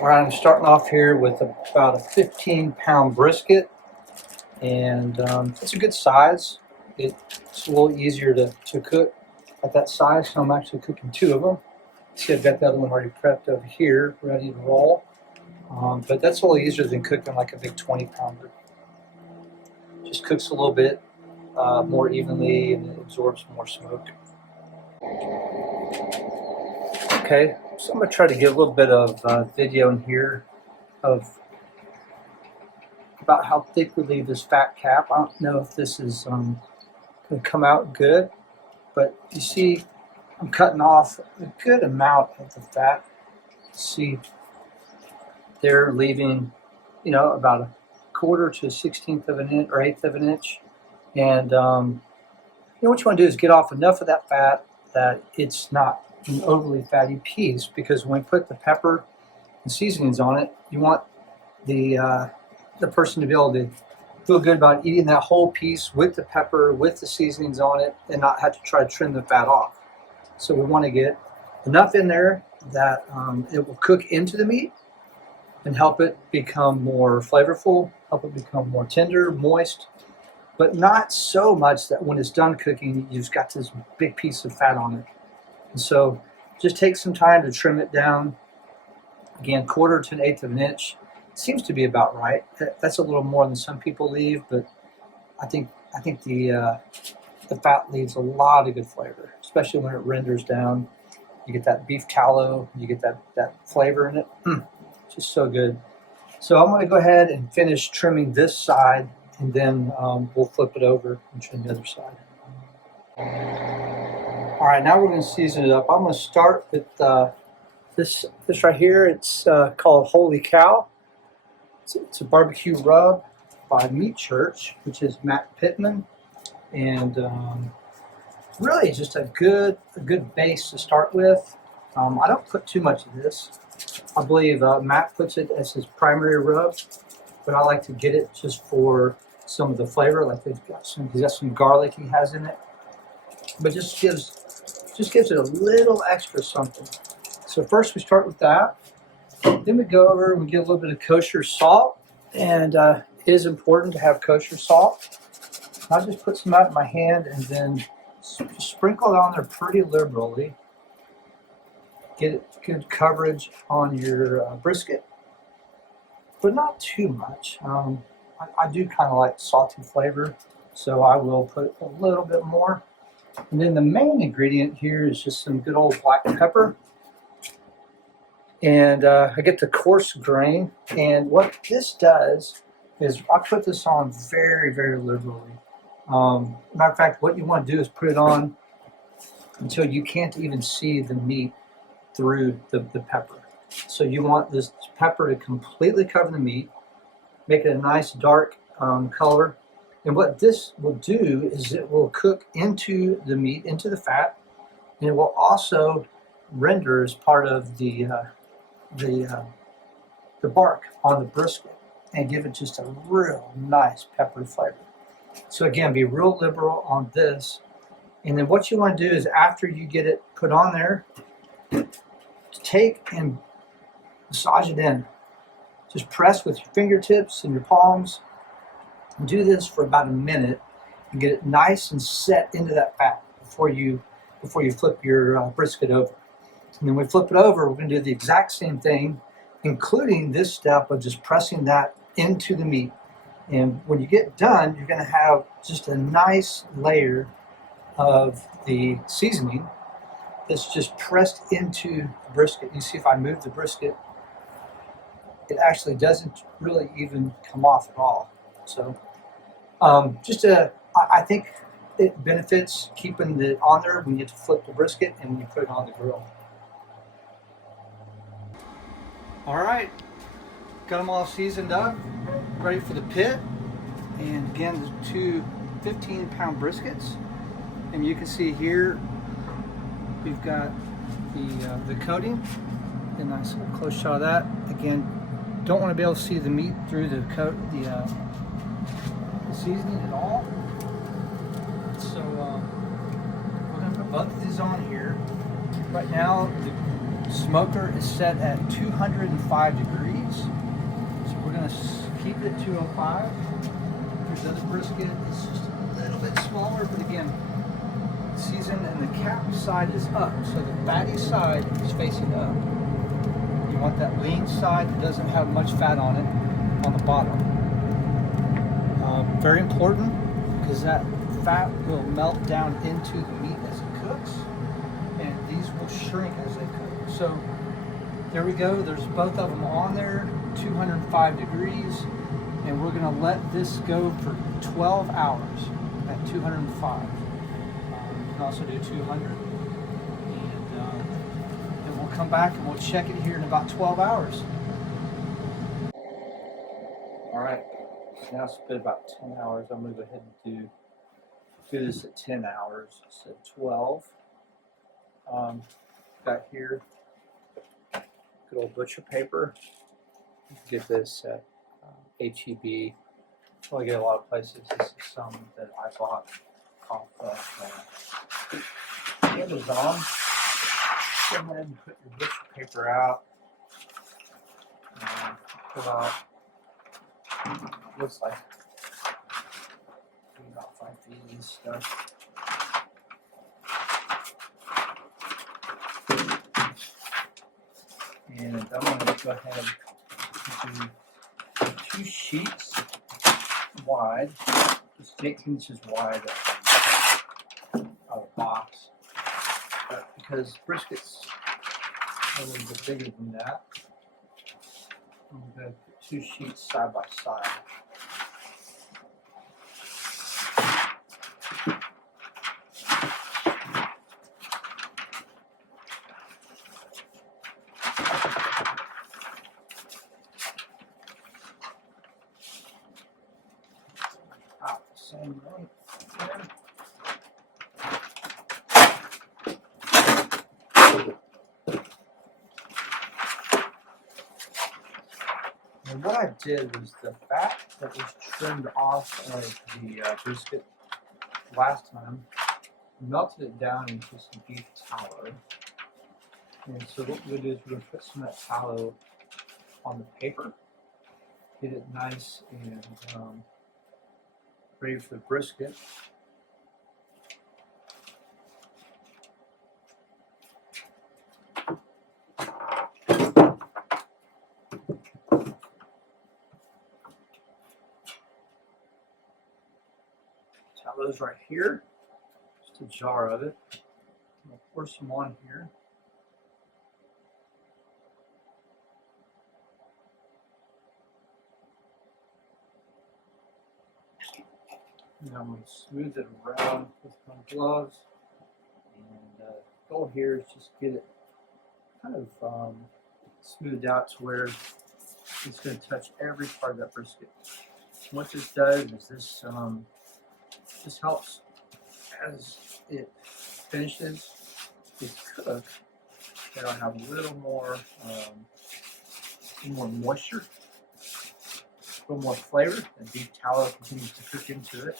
All right, I'm starting off here with about a 15-pound brisket, and it's a good size. It's a little easier to cook at that size, so I'm actually cooking two of them. See, I've got the other one already prepped over here, ready to roll. But that's a little easier than cooking like a big 20-pounder. Just cooks a little bit more evenly and it absorbs more smoke. Okay, so I'm going to try to get a little bit of video in here of about how thick we leave this fat cap. I don't know if this is going to come out good, but you see I'm cutting off a good amount of the fat. See, they're leaving, about a quarter to a 16th of an inch or eighth of an inch. And what you want to do is get off enough of that fat that it's not an overly fatty piece, because when we put the pepper and seasonings on it, you want the person to be able to feel good about eating that whole piece with the pepper, with the seasonings on it, and not have to try to trim the fat off. So we want to get enough in there that it will cook into the meat and help it become more flavorful, help it become more tender, moist, but not so much that when it's done cooking, you've got this big piece of fat on it. And so just take some time to trim it down. Again, quarter to an eighth of an inch seems to be about right. That's a little more than some people leave, but I think the fat leaves a lot of good flavor, especially when it renders down. You get that beef tallow, you get that flavor in it. It's just so good. So I'm going to go ahead and finish trimming this side, and then we'll flip it over and trim the other side. All right, now we're going to season it up. I'm going to start with this right here. It's called Holy Cow. It's a barbecue rub by Meat Church, which is Matt Pittman, and really just a good base to start with. I don't put too much of this. I believe Matt puts it as his primary rub, but I like to get it just for some of the flavor. Like he's got some garlic he has in it, but just gives it a little extra something. So first we start with that. Then we go over and we get a little bit of kosher salt, and it is important to have kosher salt. I just put some out in my hand and then sprinkle it on there pretty liberally. Get good coverage on your brisket, but not too much. I do kind of like salty flavor, so I will put a little bit more. And then the main ingredient here is just some good old black pepper. And I get the coarse grain. And what this does is I put this on very, very liberally. Matter of fact, what you want to do is put it on until you can't even see the meat through the pepper. So you want this pepper to completely cover the meat, make it a nice dark color. And what this will do is it will cook into the meat, into the fat, and it will also render as part of the bark on the brisket and give it just a real nice peppery flavor. So again, be real liberal on this. And then what you want to do is after you get it put on there, take and massage it in. Just press with your fingertips and your palms. And do this for about a minute and get it nice and set into that fat before you flip your brisket over. And then when we flip it over, we're going to do the exact same thing, including this step of just pressing that into the meat. And when you get done, you're going to have just a nice layer of the seasoning that's just pressed into the brisket. You see if I move the brisket, it actually doesn't really even come off at all. So I think it benefits keeping it on there when you get to flip the brisket and when you put it on the grill. All right, got them all seasoned up, ready for the pit. And again, the two 15-pound briskets. And you can see here, we've got the coating. A nice close shot of that. Again, don't want to be able to see the meat through the seasoning at all. So we're going to put both of these on here. Right now, the Smoker is set at 205 degrees. So we're going to keep it at 205. Here's other brisket. It's just a little bit smaller, but again, seasoned, and the cap side is up. So the fatty side is facing up. You want that lean side that doesn't have much fat on it on the bottom. Very important, because that fat will melt down into the meat as it cooks, and these will shrink as they cook. So there we go. There's both of them on there, 205 degrees, and we're going to let this go for 12 hours at 205. You can also do 200, and then we'll come back and we'll check it here in about 12 hours. All right, now it's been about 10 hours. I'm going to go ahead and do this at 10 hours instead of 12. Got here good old butcher paper. You can get this at HEB. Well, I get a lot of places. This is some that I bought off of Amazon. Go ahead and put your butcher paper out. Pull out, looks like about 5 feet of this stuff. And I'm going to go ahead and do 2 sheets wide, just 18 inches wide out of the box. But because brisket's a little bit bigger than that, I'm going to put 2 sheets side by side. Same length there. And what I did was the fat that was trimmed off of the brisket last time, melted it down into some beef tallow. And so what we're going to do is we're going to put some of that tallow on the paper, get it nice and ready for the brisket. Tallow's right here, just a jar of it. I'm going to pour some on here. And I'm going to smooth it around with my gloves. And the goal here is just get it kind of smoothed out to where it's going to touch every part of that brisket. What this does is this helps as it finishes to cook. It'll have a little more moisture, a little more flavor, and beef tallow continues to cook into it.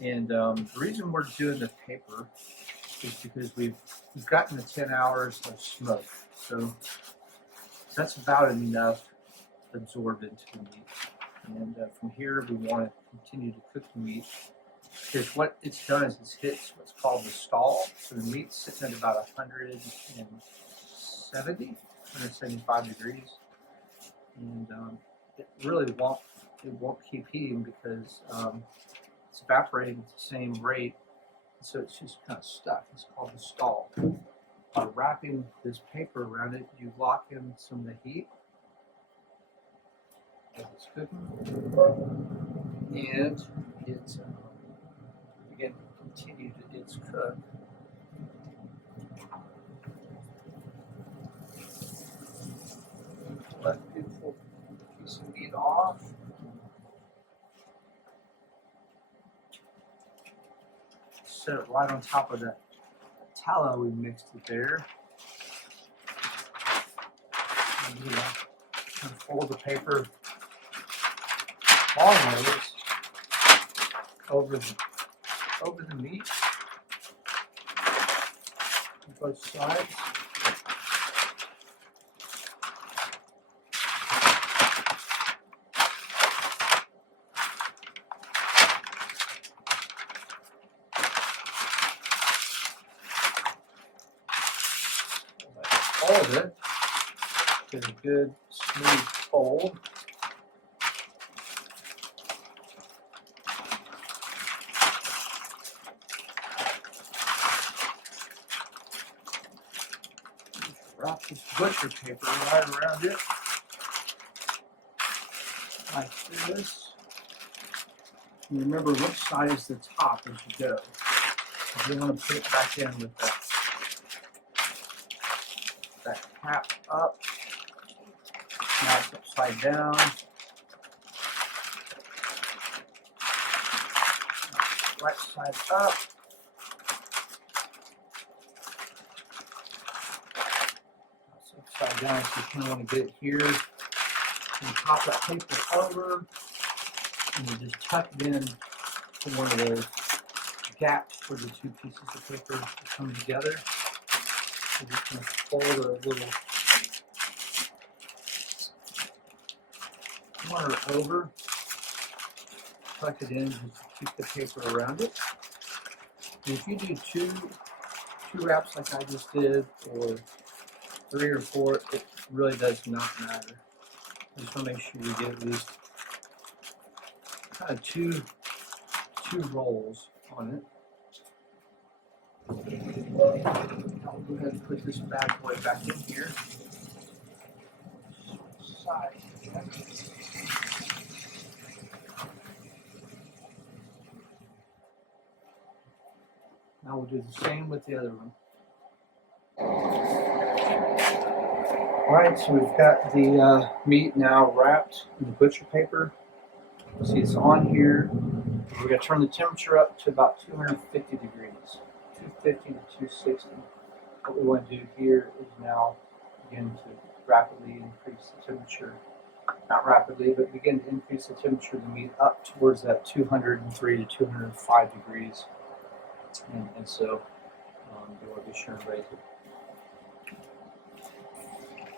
And the reason we're doing the paper is because we've gotten the 10 hours of smoke, so that's about enough to absorb into the meat. And from here, we want to continue to cook the meat, because what it's done is it's hit what's called the stall. So the meat's sitting at about 175 degrees, and it really won't keep heating because it's evaporating at the same rate, so it's just kind of stuck. It's called the stall. By wrapping this paper around it, you lock in some of the heat as it's cooking, and it's again continue to its cook. Pull that beautiful piece of meat off. Set it right on top of that tallow we mixed it there. And fold the paper long ways over the meat. And both sides. Fold it. Get a good smooth fold. Wrap this butcher paper right around it, like this. And remember which side is the top as you go. You want to put it back in with that cap up. Now it's upside down. Right side up. It's upside down, so you kind of want to get it here. And pop that paper over. And you just tuck it in to one of those gaps where the two pieces of paper come together. So you can fold a little corner over, tuck it in just to keep the paper around it. And if you do two wraps like I just did, or 3 or 4, it really does not matter. I just want to make sure you get at least kind of two rolls on it. I'll go ahead and put this bad boy back in here. Side. Now we'll do the same with the other one. Alright, so we've got the meat now wrapped in the butcher paper. See, it's on here. We're going to turn the temperature up to about 250 degrees, 250 to 260. What we want to do here is now begin to rapidly increase the temperature. Not rapidly, but begin to increase the temperature of the meat up towards that 203 to 205 degrees. And so you want to be sure and raise it.